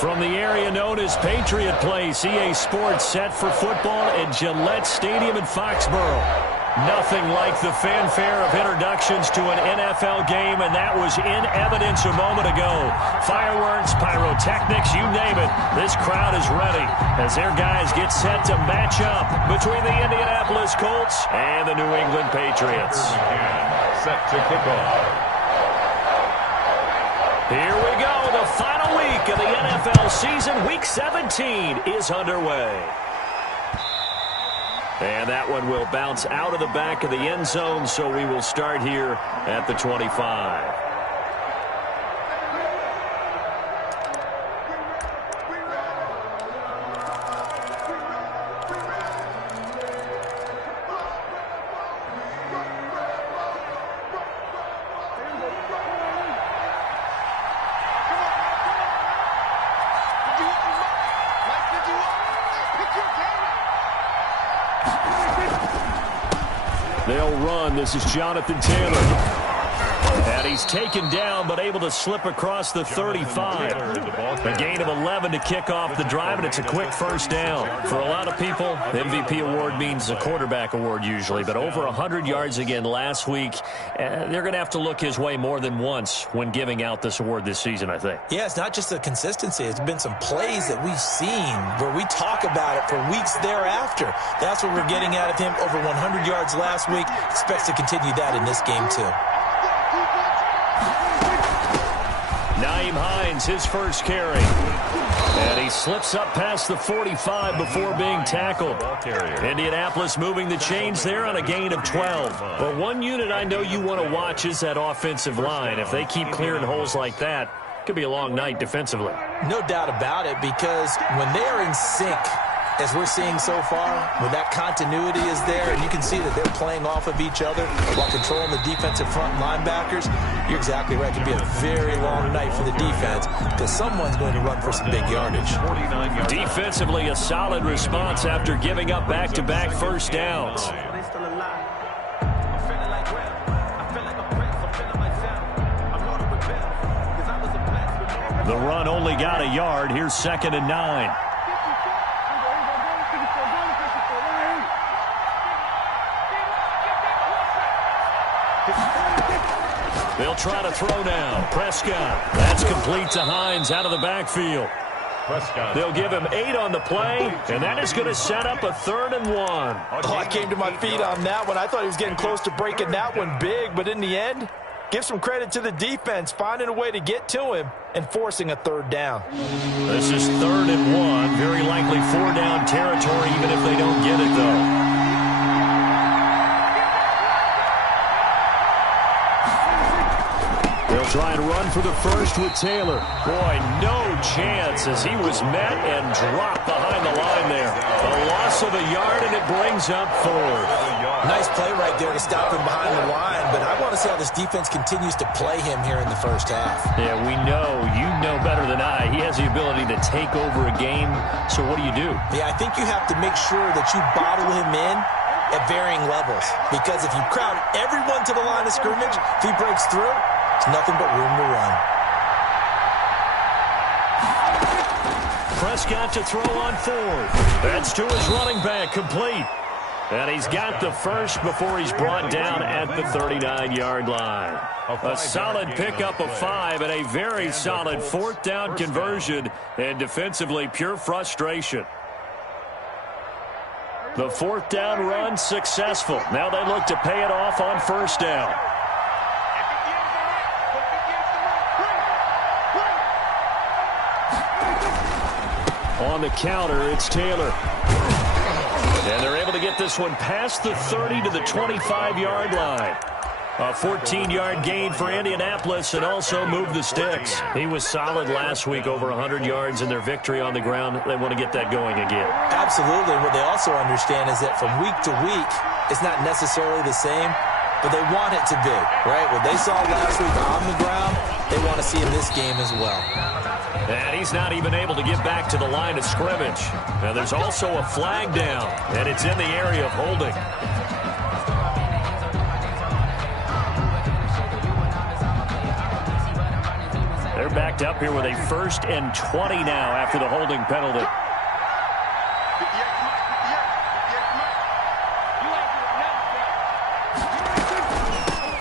From the area known as Patriot Place, EA Sports set for football at Gillette Stadium in Foxborough. Nothing like the fanfare of introductions to an NFL game, and that was in evidence a moment ago. Fireworks, pyrotechnics, you name it. This crowd is ready as their guys get set to match up between the Indianapolis Colts and the New England Patriots. Set to kick off. Here we go. The final week of the NFL season, Week 17, is underway. And that one will bounce out of the back of the end zone, so we will start here at the 25. They'll run. This is Jonathan Taylor. And he's taken down, but able to slip across the 35. A gain of 11 to kick off the drive, and it's a quick first down. For a lot of people, the MVP award means a quarterback award usually, but over 100 yards again last week. They're going to have to look his way more than once when giving out this award this season, I think. Yeah, it's not just the consistency. It's been some plays that we've seen where we talk about it for weeks thereafter. That's what we're getting out of him. Over 100 yards last week. Expects to continue that in this game, too. Nyheim Hines, his first carry. And he slips up past the 45 before being tackled. Indianapolis moving the chains there on a gain of 12. But one unit I know you want to watch is that offensive line. If they keep clearing holes like that, it could be a long night defensively. No doubt about it, because when they are in sync, as we're seeing so far, when that continuity is there, and you can see that they're playing off of each other while controlling the defensive front linebackers, you're exactly right. It could be a very long night for the defense because someone's going to run for some big yardage. Defensively, a solid response after giving up back-to-back first downs. The run only got a yard. Here's 2nd and 9. They'll try to throw now. Prescott. That's complete to Hines out of the backfield. Prescott. They'll give him 8 on the play, and that is going to set up a 3rd and 1. Oh, I came to my feet on that one. I thought he was getting close to breaking that one big, but in the end, give some credit to the defense, finding a way to get to him and forcing a 3rd down. This is 3rd and 1. Very likely 4-down territory, even if they don't get it, though. Try and run for the first with Taylor. Boy, no chance as he was met and dropped behind the line there. A loss of a yard, and it brings up 4. Nice play right there to stop him behind the line, but I want to see how this defense continues to play him here in the first half. Yeah, we know. You know better than I. He has the ability to take over a game, so what do? Yeah, I think you have to make sure that you bottle him in at varying levels, because if you crowd everyone to the line of scrimmage, if he breaks through, it's nothing but room to run. Prescott to throw on 4th. That's to his running back, complete. And he's got the first before he's brought down at the 39-yard line. A solid pickup of 5 and a very solid 4th down conversion, and defensively pure frustration. The 4th down run successful. Now they look to pay it off on 1st down. On the counter, it's Taylor. And they're able to get this one past the 30 to the 25-yard line. A 14-yard gain for Indianapolis and also moved the sticks. He was solid last week, over 100 yards in their victory on the ground. They want to get that going again. Absolutely. What they also understand is that from week to week, it's not necessarily the same, but they want it to be, right? What they saw last week on the ground, they want to see in this game as well. And he's not even able to get back to the line of scrimmage. Now there's also a flag down, and it's in the area of holding. They're backed up here with a 1st and 20 now after the holding penalty.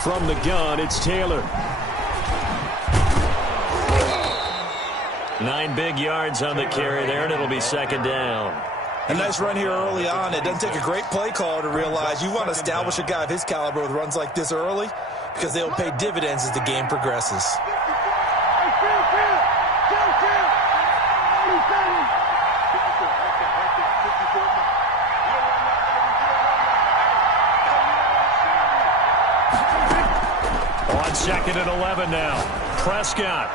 From the gun, it's Taylor. 9 big yards on the carry there, and it'll be 2nd down. A nice run here early on. It doesn't take a great play call to realize you want to establish a guy of his caliber with runs like this early because they'll pay dividends as the game progresses. On 2nd and 11 now. Prescott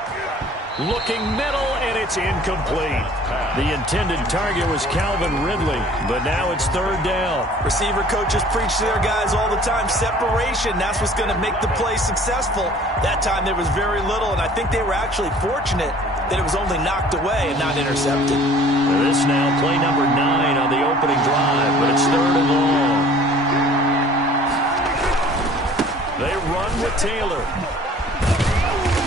looking middle, and it's incomplete. The intended target was Calvin Ridley, but now it's 3rd down. Receiver coaches preach to their guys all the time. Separation, that's what's going to make the play successful. That time there was very little, and I think they were actually fortunate that it was only knocked away and not intercepted. This now play number 9 on the opening drive, but it's 3rd and long. They run with Taylor.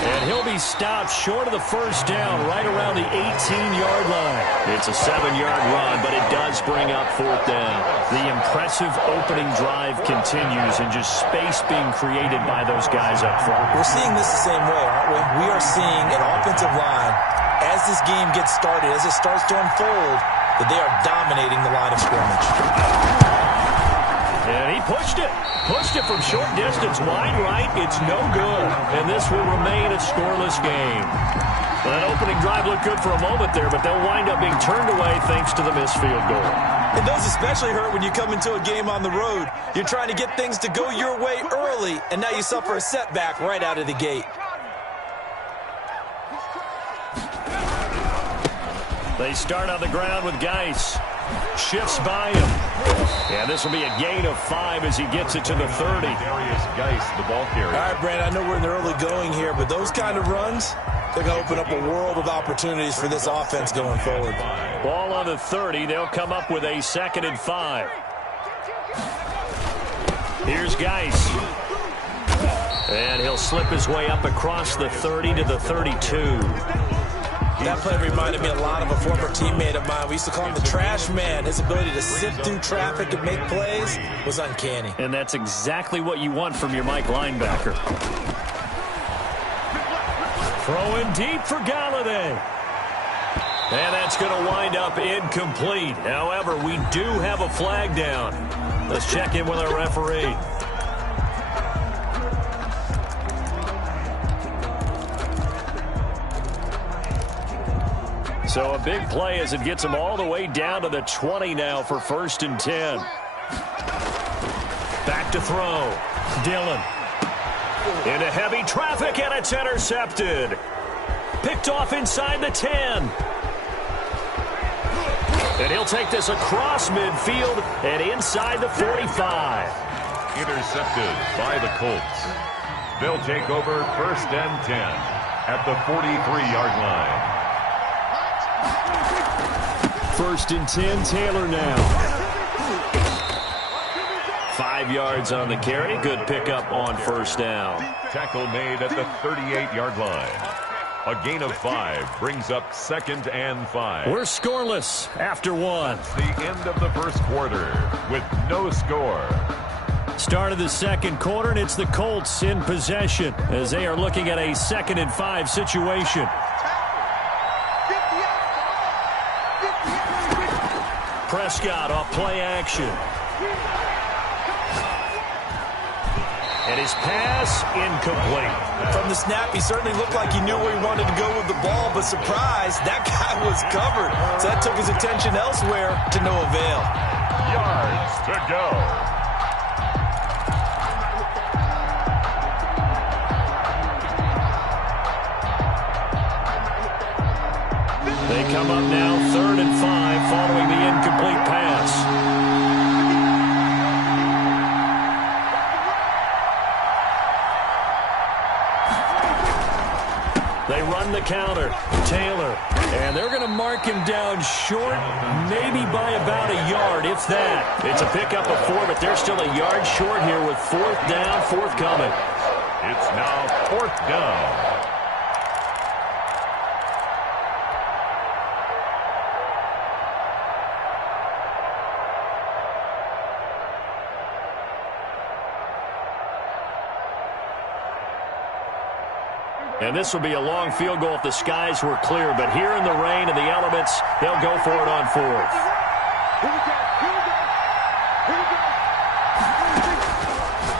And he'll be stopped short of the 1st down right around the 18-yard line. It's a 7-yard run, but it does bring up 4th down. The impressive opening drive continues and just space being created by those guys up front. We're seeing this the same way, aren't we? We are seeing an offensive line, as this game gets started, as it starts to unfold, that they are dominating the line of scrimmage. And he pushed it. Pushed it from short distance, wide right. It's no good. And this will remain a scoreless game. Well, that opening drive looked good for a moment there, but they'll wind up being turned away thanks to the missed field goal. And those especially hurt when you come into a game on the road. You're trying to get things to go your way early, and now you suffer a setback right out of the gate. They start on the ground with Geis. Shifts by him. And this will be a gain of 5 as he gets it to the 30. Darius Geis, the ball carrier. All right, Brand, I know we're in the early going here, but those kind of runs, they're going to open up a world of opportunities for this offense going forward. Ball on the 30. They'll come up with a 2nd and 5. Here's Geis. And he'll slip his way up across the 30 to the 32. That play reminded me a lot of a former teammate of mine. We used to call him the trash man. His ability to sift through traffic and make plays was uncanny. And that's exactly what you want from your Mike linebacker. Throwing deep for Galladay. And that's going to wind up incomplete. However, we do have a flag down. Let's check in with our referee. So a big play as it gets them all the way down to the 20 now for 1st and 10. Back to throw. Dillon. Into heavy traffic, and it's intercepted. Picked off inside the 10. And he'll take this across midfield and inside the 45. Intercepted by the Colts. They'll take over 1st and 10 at the 43-yard line. 1st and 10, Taylor now. 5 yards on the carry. Good pickup on 1st down. Tackle made at the 38-yard line. A gain of 5 brings up 2nd and 5. We're scoreless after 1. It's the end of the 1st quarter with no score. Start of the 2nd quarter, and it's the Colts in possession as they are looking at a 2nd and 5 situation. Prescott off play action. And his pass incomplete. From the snap, he certainly looked like he knew where he wanted to go with the ball, but surprise, that guy was covered. So that took his attention elsewhere to no avail. Yards to go. They come up now 3rd and 5 following the incomplete pass. They run the counter. Taylor. And they're going to mark him down short, maybe by about a yard, if that. It's a pickup of 4, but they're still a yard short here with 4th down, forthcoming. It's now 4th down. And this will be a long field goal if the skies were clear. But here in the rain and the elements, they'll go for it on fourth.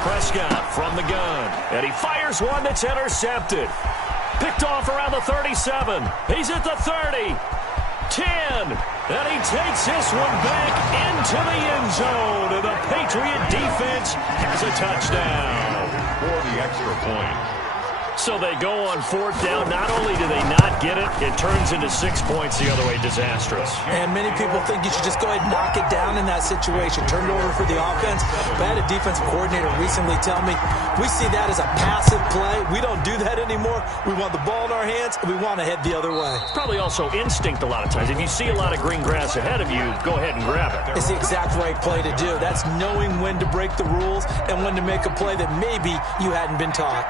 Prescott from the gun. And he fires one that's intercepted. Picked off around the 37. He's at the 30. 10. And he takes this one back into the end zone. And the Patriot defense has a touchdown. For the extra point. So they go on fourth down. Not only do they not get it, it turns into 6 points the other way. Disastrous. And many people think you should just go ahead and knock it down in that situation. Turn it over for the offense. But I had a defensive coordinator recently tell me, we see that as a passive play. We don't do that anymore. We want the ball in our hands, and we want to head the other way. It's probably also instinct a lot of times. If you see a lot of green grass ahead of you, go ahead and grab it. It's the exact right play to do. That's knowing when to break the rules and when to make a play that maybe you hadn't been taught.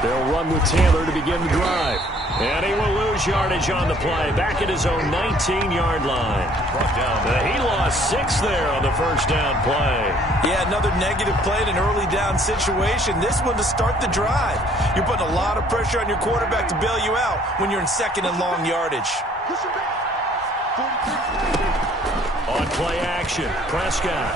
They'll run with Taylor to begin the drive. And he will lose yardage on the play. Back at his own 19-yard line. He lost 6 there on the first down play. Yeah, another negative play in an early down situation. This one to start the drive. You're putting a lot of pressure on your quarterback to bail you out when you're in second and long yardage. On play action, Prescott.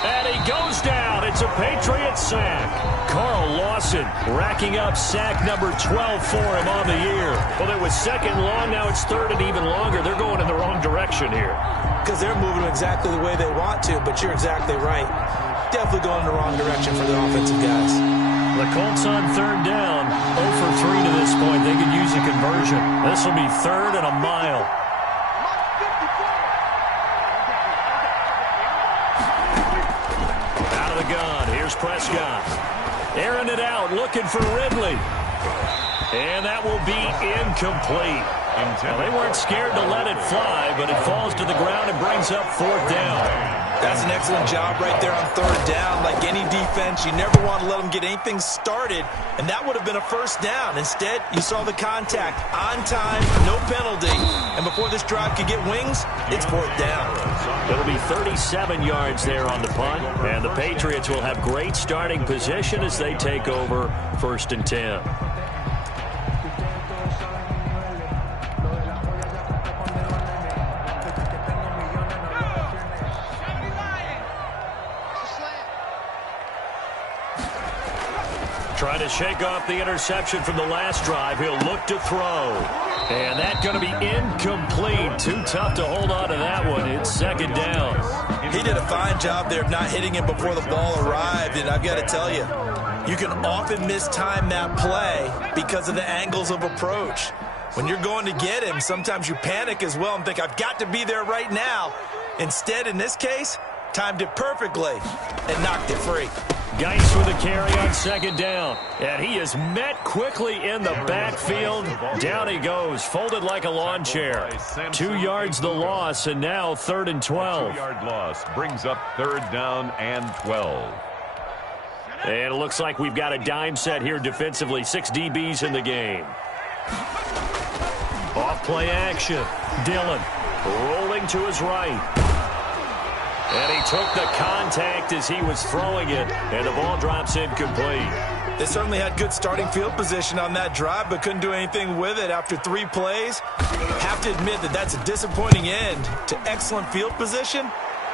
And he goes down. It's a Patriot sack. Carl Lawson racking up sack number 12 for him on the year. Well, it was second long. Now it's third and even longer. They're going in the wrong direction here. Because they're moving exactly the way they want to, but you're exactly right. Definitely going in the wrong direction for the offensive guys. The Colts on third down. 0 for 3 to this point. They could use a conversion. This will be third and a mile. Out of the gun. Here's Prescott. Airing it out, looking for Ridley. And that will be incomplete. Well, they weren't scared to let it fly, but it falls to the ground and brings up fourth down. That's an excellent job right there on third down. Like any defense, you never want to let them get anything started, and that would have been a first down. Instead, you saw the contact on time, no penalty, and before this drive could get wings, it's fourth down. It'll be 37 yards there on the punt, and the Patriots will have great starting position as they take over first and 10. Trying to shake off the interception from the last drive. He'll look to throw. And that's going to be incomplete. Too tough to hold on to that one. It's second down. He did a fine job there of not hitting him before the ball arrived. And I've got to tell you, you can often mistime that play because of the angles of approach. When you're going to get him, sometimes you panic as well and think, I've got to be there right now. Instead, in this case, timed it perfectly and knocked it free. Geis with a carry on second down. And he is met quickly in the backfield. Down he goes, folded like a lawn chair. 2 yards the loss, and now third and 12. 2-yard loss brings up third down and 12. And it looks like we've got a dime set here defensively. 6 DBs in the game. Off play action. Dillon rolling to his right. And he took the contact as he was throwing it, and the ball drops incomplete. They certainly had good starting field position on that drive, but couldn't do anything with it after 3 plays. Have to admit that that's a disappointing end to excellent field position.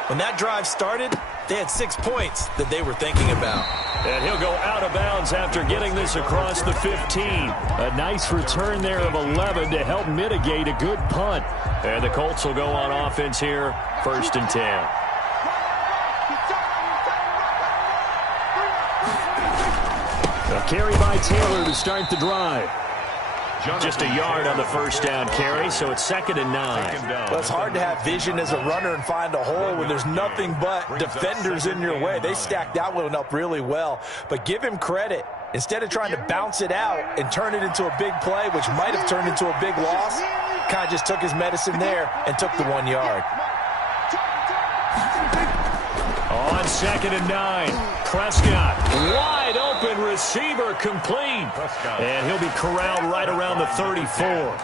When that drive started, they had 6 points that they were thinking about. And he'll go out of bounds after getting this across the 15. A nice return there of 11 to help mitigate a good punt. And the Colts will go on offense here, first and 10. A carry by Taylor to start the drive. Just a yard on the first down carry, so it's second and 9. Well, it's hard to have vision as a runner and find a hole when there's nothing but defenders in your way. They stacked that one up really well. But give him credit. Instead of trying to bounce it out and turn it into a big play, which might have turned into a big loss, kind of just took his medicine there and took the 1 yard. On second and 9, Prescott, wide open receiver, complete. And he'll be corralled right around the 34.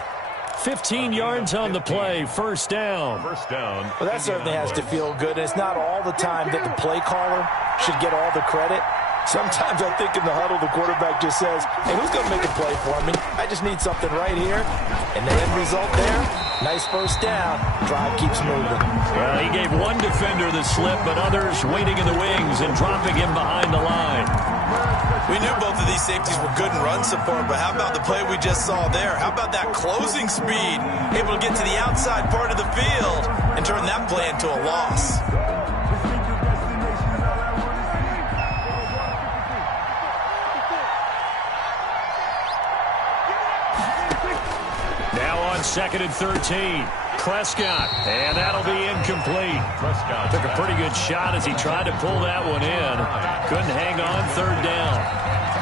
15 yards on the play, first down. First down. Well, that certainly has to feel good. It's not all the time that the play caller should get all the credit. Sometimes I think in the huddle, the quarterback just says, hey, who's going to make a play for me? I just need something right here. And the end result there, nice first down. Drive keeps moving. Well, he gave one defender the slip, but others waiting in the wings and dropping him behind the line. We knew both of these safeties were good in run support, but how about the play we just saw there? How about that closing speed? Able to get to the outside part of the field and turn that play into a loss. Now on 2nd and 13. Prescott, and that'll be incomplete. Prescott took a pretty good shot as he tried to pull that one in. Couldn't hang on 3rd down.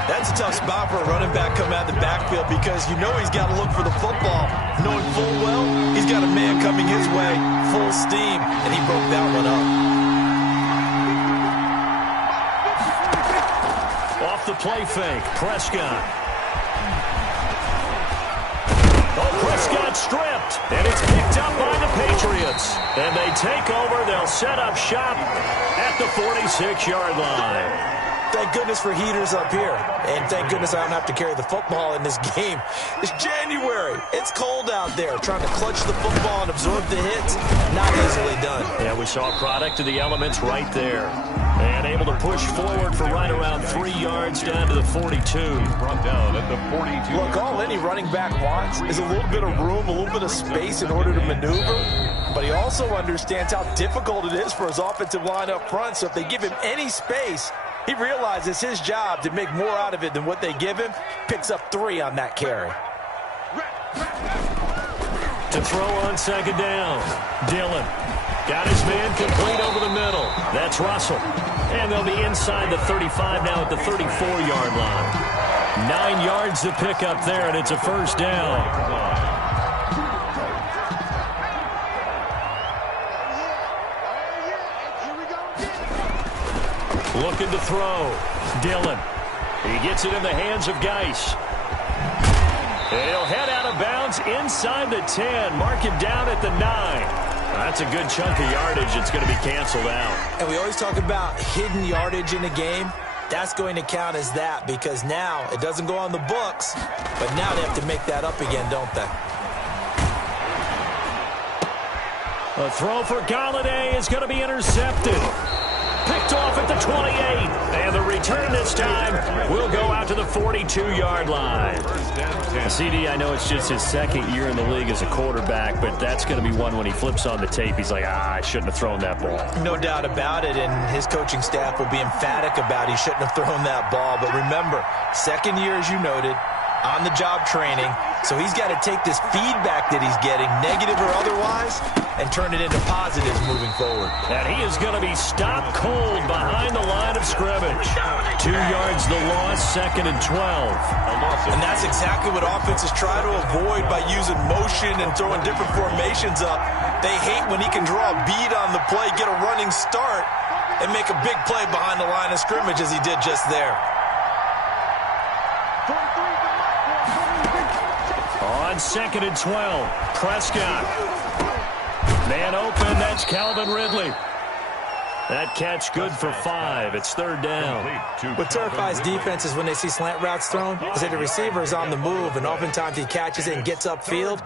That's a tough spot for a running back coming out of the backfield because you know he's got to look for the football. Knowing full well, he's got a man coming his way, full steam, and he broke that one up. Off the play fake, Prescott. Prescott stripped, and it's picked up by the Patriots. And they take over. They'll set up shop at the 46-yard line. Thank goodness for heaters up here. And thank goodness I don't have to carry the football in this game. It's January. It's cold out there. Trying to clutch the football and absorb the hits, not easily done. Yeah, we saw a product of the elements right there. And able to push forward for right around 3 yards down to the 42. Brought down at the 42. Look, all any running back wants is a little bit of room, a little bit of space in order to maneuver. But he also understands how difficult it is for his offensive line up front. So if they give him any space, he realizes his job to make more out of it than what they give him. Picks up 3 on that carry. To throw on 2nd down, Dillon. Got his man complete over the middle. That's Russell. And they'll be inside the 35 now at the 34-yard line. 9 yards to pick up there, and it's a first down. Looking to throw. Dillon. He gets it in the hands of Geis. He'll head out of bounds inside the 10. Mark him down at the 9. That's a good chunk of yardage. It's going to be canceled out. And we always talk about hidden yardage in a game. That's going to count as that because now it doesn't go on the books, but now they have to make that up again, don't they? A throw for Galladay is going to be intercepted. Picked off at the 28. And the return this time will go out to the 42-yard line. CD, I know it's just his 2nd year in the league as a quarterback, but that's going to be one when he flips on the tape. He's like, I shouldn't have thrown that ball. No doubt about it, and his coaching staff will be emphatic about he shouldn't have thrown that ball. But remember, 2nd year, as you noted, on-the-job training, so he's got to take this feedback that he's getting, negative or otherwise, and turn it into positives moving forward. And he is going to be stopped cold behind the line of scrimmage. 2 yards the loss, 2nd and 12. And that's exactly what offenses try to avoid by using motion and throwing different formations up. They hate when he can draw a bead on the play, get a running start, and make a big play behind the line of scrimmage as he did just there. On 2nd and 12, Prescott. Man open, that's Calvin Ridley. That catch good for 5. It's 3rd down. What terrifies defenses when they see slant routes thrown is that the receiver is on the move, and oftentimes he catches it and gets upfield.